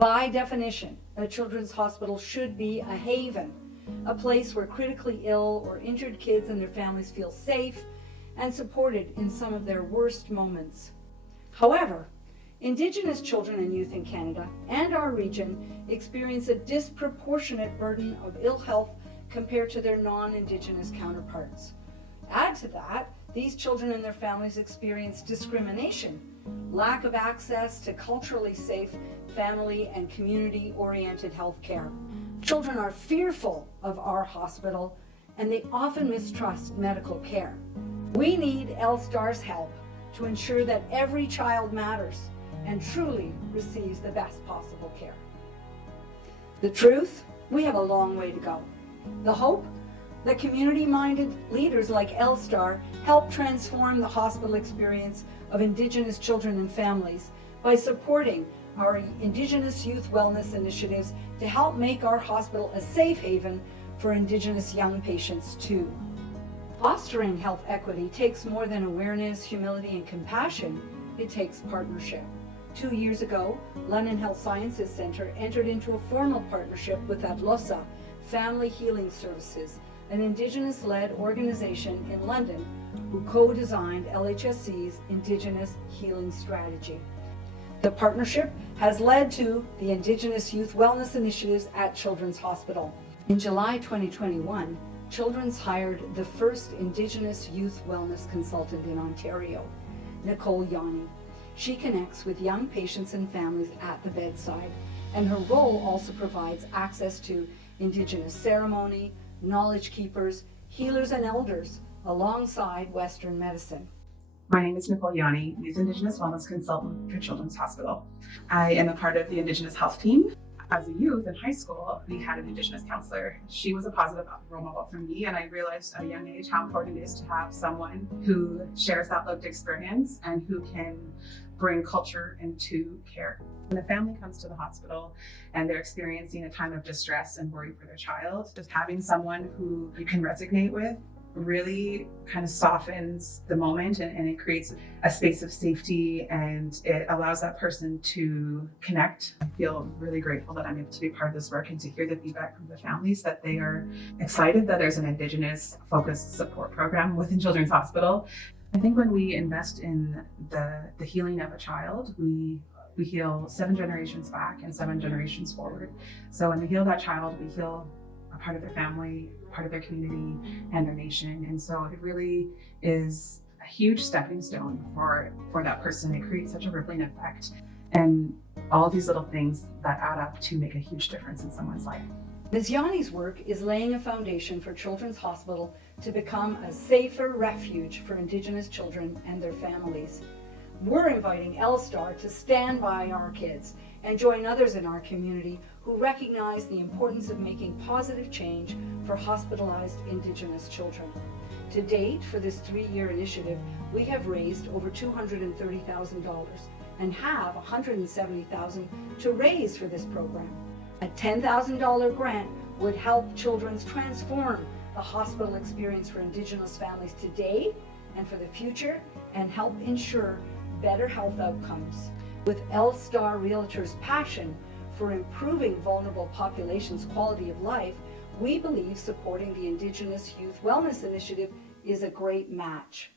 By definition, a children's hospital should be a haven, a place where critically ill or injured kids and their families feel safe and supported in some of their worst moments. However, Indigenous children and youth in Canada and our region experience a disproportionate burden of ill health compared to their non-Indigenous counterparts. Add to that, these children and their families experience discrimination, lack of access to culturally safe, family and community-oriented health care. Children are fearful of our hospital and they often mistrust medical care. We need LSTAR's help to ensure that every child matters and truly receives the best possible care. The truth, we have a long way to go. The hope, that community-minded leaders like LSTAR help transform the hospital experience of Indigenous children and families by supporting our Indigenous Youth Wellness Initiatives to help make our hospital a safe haven for Indigenous young patients too. Fostering health equity takes more than awareness, humility, and compassion. It takes partnership. 2 years ago, London Health Sciences Centre entered into a formal partnership with LSTAR Family Healing Services, an Indigenous-led organization in London who co-designed LHSC's Indigenous Healing Strategy. The partnership has led to the Indigenous Youth Wellness Initiatives at Children's Hospital. In July 2021, Children's hired the first Indigenous Youth Wellness consultant in Ontario, Nicole Yanni. She connects with young patients and families at the bedside, and her role also provides access to Indigenous ceremony, knowledge keepers, healers, and elders alongside Western medicine. My name is Nicole Yanni, Youth Indigenous Wellness Consultant for Children's Hospital. I am a part of the Indigenous Health Team. As a youth in high school, we had an Indigenous counselor. She was a positive role model for me, and I realized at a young age how important it is to have someone who shares that lived experience and who can bring culture into care. When a family comes to the hospital and they're experiencing a time of distress and worry for their child, just having someone who you can resonate with really kind of softens the moment, and it creates a space of safety, and it allows that person to connect. I feel really grateful that I'm able to be part of this work and to hear the feedback from the families that they are excited that there's an Indigenous focused support program within Children's Hospital. I think when we invest in the healing of a child, we heal 7 generations back and 7 generations forward. So when we heal that child, we heal a part of their family, part of their community, and their nation. And so it really is a huge stepping stone for that person. It creates such a rippling effect, and all of these little things that add up to make a huge difference in someone's life. Ms. Yanni's work is laying a foundation for Children's Hospital to become a safer refuge for Indigenous children and their families. We're inviting LSTAR to stand by our kids and join others in our community who recognize the importance of making positive change for hospitalized Indigenous children. To date, for this 3-year initiative, we have raised over $230,000 and have $170,000 to raise for this program. A $10,000 grant would help Children's transform the hospital experience for Indigenous families today and for the future, and help ensure better health outcomes. With LSTAR Realtors' passion for improving vulnerable populations' quality of life, we believe supporting the Indigenous Youth Wellness Initiative is a great match.